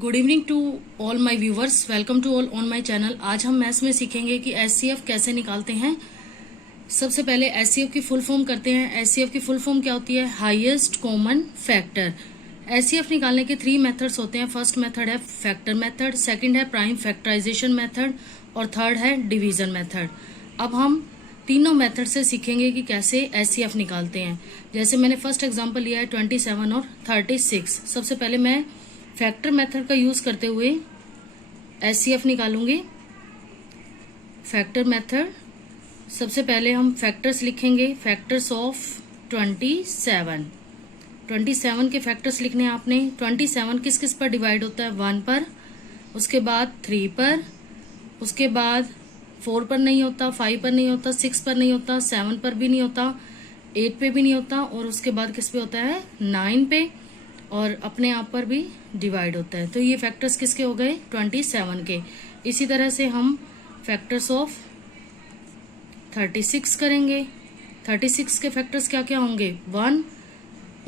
Good evening to all my viewers, welcome to all on my channel. आज हम maths में सीखेंगे कि एचसीएफ कैसे निकालते हैं। सबसे पहले एचसीएफ की फुल फॉर्म करते हैं। एचसीएफ की फुल फॉर्म क्या होती है? Highest common factor. एचसीएफ निकालने के 3 मेथड्स होते हैं। फर्स्ट मेथड है फैक्टर मेथड, सेकंड है प्राइम फैक्टराइजेशन मेथड और थर्ड है डिवीजन मेथड। अब हम तीनों मेथड से सीखेंगे कि कैसे एचसीएफ निकालते हैं। जैसे मैंने फर्स्ट एग्जांपल लिया है 27 और 36। सबसे पहले मैं फैक्टर मेथड का यूज करते हुए एचसीएफ निकालूंगी। फैक्टर मेथड, सबसे पहले हम फैक्टर्स लिखेंगे। फैक्टर्स ऑफ 27 के फैक्टर्स लिखने हैं आपने। 27 किस किस पर डिवाइड होता है? 1 पर, उसके बाद 3 पर, उसके बाद 4 पर नहीं होता, 5 पर नहीं होता, 6 पर नहीं होता, 7 पर भी नहीं होता, 8 पे भी नहीं होता और उसके बाद किस पे होता है? 9 पे, और अपने आप पर भी डिवाइड होता है। तो ये फैक्टर्स किसके हो गए? 27 के। इसी तरह से हम फैक्टर्स ऑफ 36 करेंगे। 36 के फैक्टर्स क्या क्या होंगे? 1,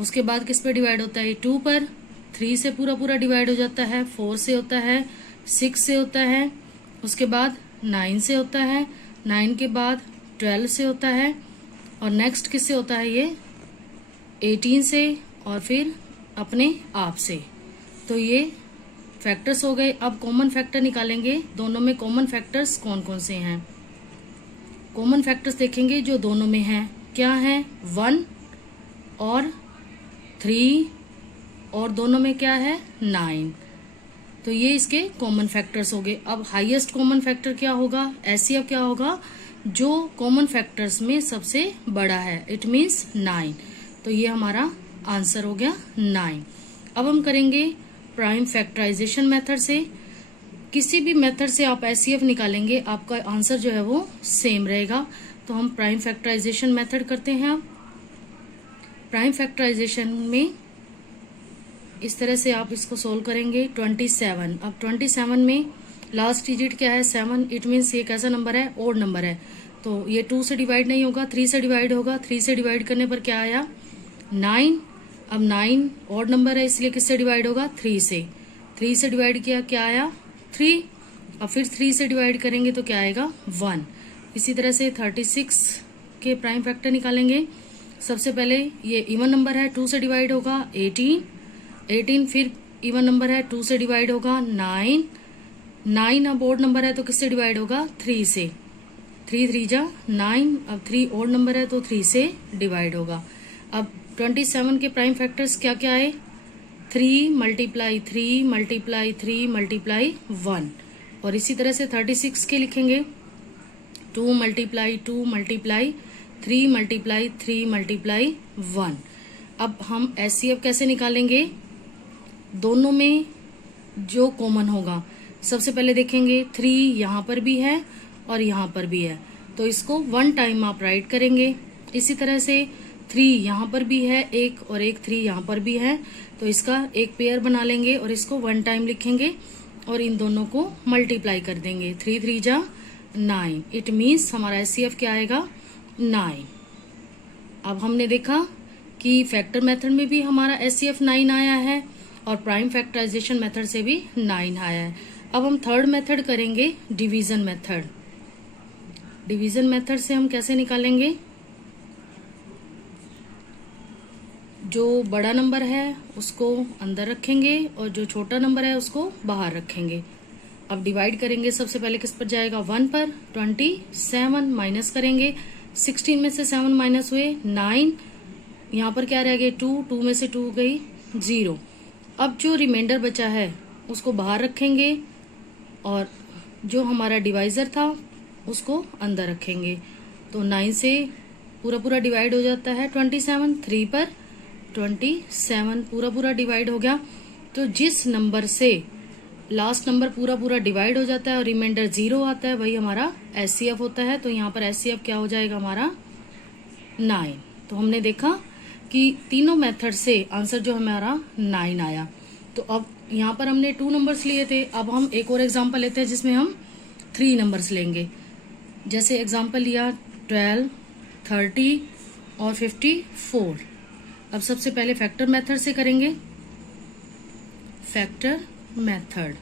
उसके बाद किस पे डिवाइड होता है? 2 पर, 3 से पूरा पूरा डिवाइड हो जाता है, 4 से होता है, 6 से होता है, उसके बाद 9 से होता है, 9 के बाद 12 से होता है और नेक्स्ट किससे होता है? ये 18 से और फिर अपने आप से। तो ये फैक्टर्स हो गए। अब कॉमन फैक्टर निकालेंगे। दोनों में कॉमन फैक्टर्स कौन कौन से हैं? कॉमन फैक्टर्स देखेंगे जो दोनों में हैं। क्या है? 1 और 3 और दोनों में क्या है? 9। तो ये इसके कॉमन फैक्टर्स हो गए। अब हाईएस्ट कॉमन फैक्टर क्या होगा? एचसीएफ क्या होगा? जो कॉमन फैक्टर्स में सबसे बड़ा है, इट मीन्स 9। तो ये हमारा आंसर हो गया 9। अब हम करेंगे प्राइम फैक्टराइजेशन मेथड से। किसी भी मेथड से आप एचसीएफ निकालेंगे, आपका आंसर जो है वो सेम रहेगा। तो हम प्राइम फैक्टराइजेशन मेथड करते हैं। अब प्राइम फैक्टराइजेशन में इस तरह से आप इसको सोल्व करेंगे। 27, अब 27 में लास्ट डिजिट क्या है? 7। इट मीन्स ये कैसा नंबर है? ओड नंबर है। तो ये 2 से डिवाइड नहीं होगा, 3 से डिवाइड होगा। 3 से डिवाइड करने पर क्या आया? 9। अब 9 ऑड नंबर है, इसलिए किससे डिवाइड होगा? 3 से। 3 से डिवाइड किया, क्या आया? 3। अब फिर 3 से डिवाइड करेंगे तो क्या आएगा? 1। इसी तरह से 36 के प्राइम फैक्टर निकालेंगे। सबसे पहले ये इवन नंबर है, 2 से डिवाइड होगा 18। फिर इवन नंबर है, 2 से डिवाइड होगा 9। अब ऑड नंबर है तो किससे डिवाइड होगा? 3 से। 3 3 जा 9। अब 3 ऑड नंबर है तो 3 से डिवाइड होगा। अब 27 के प्राइम फैक्टर्स क्या क्या आए? 3 मल्टीप्लाई 3 मल्टीप्लाई 3 मल्टीप्लाई 1। और इसी तरह से 36 के लिखेंगे 2 मल्टीप्लाई 2 मल्टीप्लाई 3 मल्टीप्लाई 3 मल्टीप्लाई 1। अब हम एचसीएफ कैसे निकालेंगे? दोनों में जो कॉमन होगा, सबसे पहले देखेंगे 3 यहाँ पर भी है और यहाँ पर भी है, तो इसको 1 टाइम आप राइट करेंगे। इसी तरह से 3 यहाँ पर भी है एक और एक 3 यहाँ पर भी है, तो इसका एक पेयर बना लेंगे और इसको 1 टाइम लिखेंगे और इन दोनों को मल्टीप्लाई कर देंगे। 3 3 जा 9। इट मीन्स हमारा एचसीएफ क्या आएगा? 9। अब हमने देखा कि फैक्टर मेथड में भी हमारा एचसीएफ 9 आया है और प्राइम फैक्टराइजेशन मेथड से भी 9 आया है। अब हम थर्ड मेथड करेंगे, डिवीजन मेथड। डिवीजन मेथड से हम कैसे निकालेंगे? जो बड़ा नंबर है उसको अंदर रखेंगे और जो छोटा नंबर है उसको बाहर रखेंगे। अब डिवाइड करेंगे। सबसे पहले किस पर जाएगा? 1 पर। 27 माइनस करेंगे। 16 में से 7 माइनस हुए 9। यहाँ पर क्या रह गए? 2 में से 2 गई 0। अब जो रिमाइंडर बचा है उसको बाहर रखेंगे और जो हमारा डिवाइजर था उसको अंदर रखेंगे। तो 9 से पूरा पूरा डिवाइड हो जाता है 27। 3 पर 27 पूरा पूरा डिवाइड हो गया। तो जिस नंबर से लास्ट नंबर पूरा पूरा डिवाइड हो जाता है और रिमाइंडर 0 आता है, वही हमारा एचसीएफ होता है। तो यहाँ पर एचसीएफ क्या हो जाएगा हमारा? 9। तो हमने देखा कि तीनों मेथड से आंसर जो हमारा 9 आया। तो अब यहाँ पर हमने 2 नंबर्स लिए थे। अब हम एक और एग्जांपल लेते हैं जिसमें हम 3 नंबर्स लेंगे। जैसे एग्जांपल लिया 12, 30 और 54। अब सबसे पहले फैक्टर मेथड से करेंगे। Factor method.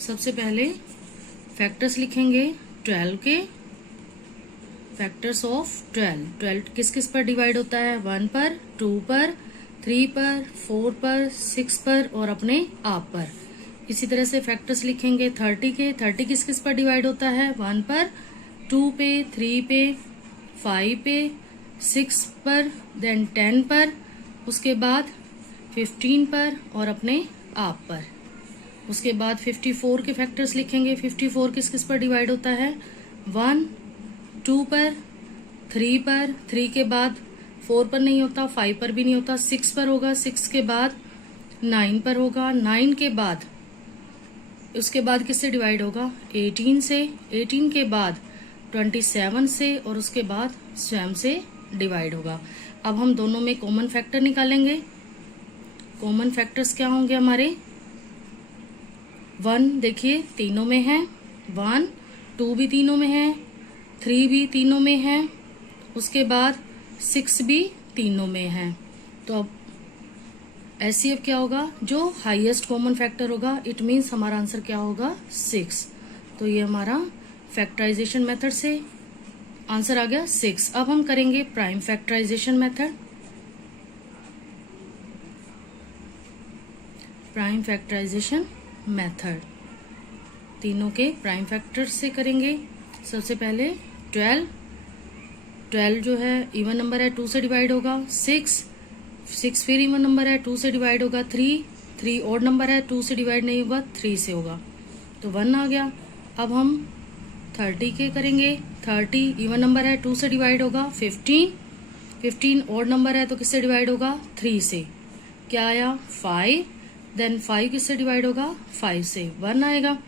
सबसे पहले फैक्टर्स लिखेंगे 12 के, फैक्टर्स ऑफ 12 किस किस पर डिवाइड होता है, 1 पर, 2 पर, 3 पर, 4 पर, 6 पर और अपने आप पर। इसी तरह से फैक्टर्स लिखेंगे 30 के, 30 किस किस पर डिवाइड होता है, 1 पर, 2 पे, 3 पे, 5 पे, 6 पर, देन 10 पर, उसके बाद 15 पर और अपने आप पर। उसके बाद 54 के फैक्टर्स लिखेंगे। 54 किस किस पर डिवाइड होता है, 1, 2 पर, 3 पर, 3 के बाद 4 पर नहीं होता, 5 पर भी नहीं होता, 6 पर होगा, 6 के बाद 9 पर होगा, 9 के बाद उसके बाद किससे डिवाइड होगा, 18 से, 18 के बाद 27 से और उसके बाद स्वयं से डिवाइड होगा। अब हम दोनों में कॉमन फैक्टर निकालेंगे। कॉमन फैक्टर्स क्या होंगे हमारे, 1 देखिए तीनों में है, 1, 2 भी तीनों में है, 3 भी तीनों में है, उसके बाद 6 भी तीनों में है। तो अब एचसीएफ क्या होगा, जो हाईएस्ट कॉमन फैक्टर होगा, इट मीन्स हमारा आंसर क्या होगा, 6। तो ये हमारा फैक्टराइजेशन मेथड से आंसर आ गया 6। अब हम करेंगे prime factorisation method. Prime factorisation method तीनों के प्राइम फैक्टर से करेंगे। सबसे पहले 12 जो है इवन नंबर है, 2 से डिवाइड होगा, 6 फिर इवन नंबर है, 2 से डिवाइड होगा, 3 ऑड नंबर है, 2 से डिवाइड नहीं होगा, 3 से होगा, तो 1 आ गया। अब हम 30 के करेंगे। 30 इवन नंबर है, 2 से डिवाइड होगा, 15 ऑड नंबर है तो किससे डिवाइड होगा, 3 से, क्या आया 5, देन 5 किससे डिवाइड होगा, 5 से, 1 आएगा।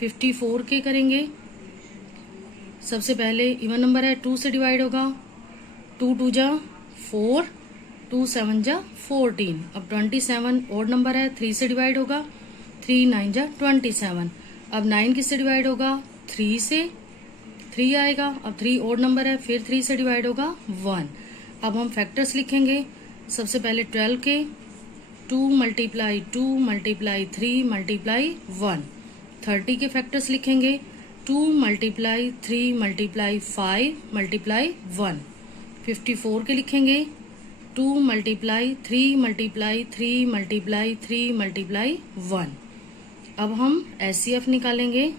54 के करेंगे। सबसे पहले इवन नंबर है, 2 से डिवाइड होगा, 2 2 जा 4, 2 7 जा 14। अब 27 ऑड नंबर है, 3 से डिवाइड होगा, 3 9 जा 27। अब 9 किससे डिवाइड होगा, 3 से, 3 आएगा। अब 3 ऑड नंबर है, फिर 3 से डिवाइड होगा, 1। अब हम फैक्टर्स लिखेंगे। सबसे पहले 12 के, 2 मल्टीप्लाई 2 मल्टीप्लाई 3 मल्टीप्लाई 1। 30 के फैक्टर्स लिखेंगे, 2 मल्टीप्लाई 3 मल्टीप्लाई 5 मल्टीप्लाई 1। 54 के लिखेंगे, 2 मल्टीप्लाई 3 मल्टीप्लाई 3 मल्टीप्लाई 3 मल्टीप्लाई 1। अब हम एचसीएफ निकालेंगे।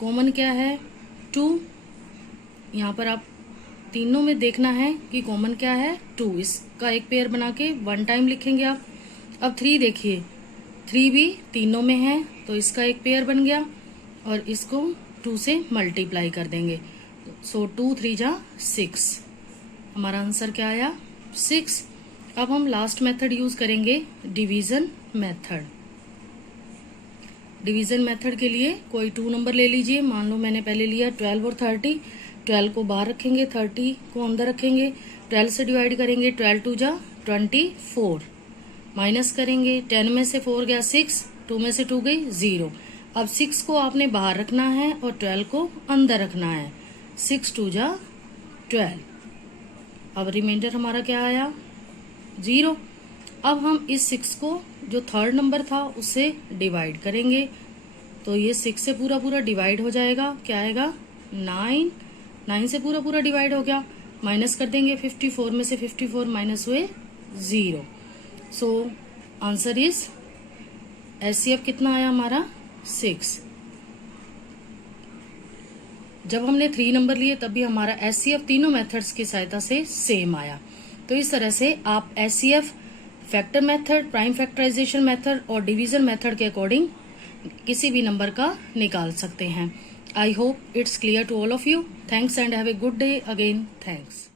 कॉमन क्या है, 2। यहाँ पर आप तीनों में देखना है कि कॉमन क्या है, 2। इसका एक पेयर बना के 1 टाइम लिखेंगे आप। अब 3 देखिए, 3 भी तीनों में है तो इसका एक पेयर बन गया और इसको 2 से मल्टीप्लाई कर देंगे। सो 2 3 जा 6, हमारा आंसर क्या आया, 6। अब हम लास्ट मेथड यूज करेंगे, डिवीजन मेथड। डिवीजन मेथड के लिए कोई 2 नंबर ले लीजिए। मान लो मैंने पहले लिया 12 और 30। 12 को बाहर रखेंगे, 30 को अंदर रखेंगे, 12 से डिवाइड करेंगे, 12 2 जा 24, माइनस करेंगे, 10 में से 4 गया 6, 2 में से 2 गई 0। अब 6 को आपने बाहर रखना है और 12 को अंदर रखना है, 6 2 जा 12। अब रिमाइंडर हमारा क्या आया, 0। अब हम इस 6 को जो थर्ड नंबर था उससे डिवाइड करेंगे तो ये 6 से पूरा डिवाइड हो जाएगा, क्या आएगा 9 से पूरा डिवाइड हो गया, माइनस कर देंगे, 54 में से 54 माइनस हुए 0। सो आंसर इज एचसीएफ कितना आया हमारा, 6। जब हमने 3 नंबर लिए तब भी हमारा एचसीएफ तीनों मेथड्स की सहायता से सेम आया। तो इस तरह से आप HCF factor method, prime factorisation method और डिवीजन मेथड के अकॉर्डिंग किसी भी नंबर का निकाल सकते हैं। I hope it's clear to all of you. Thanks and have a good day again. Thanks.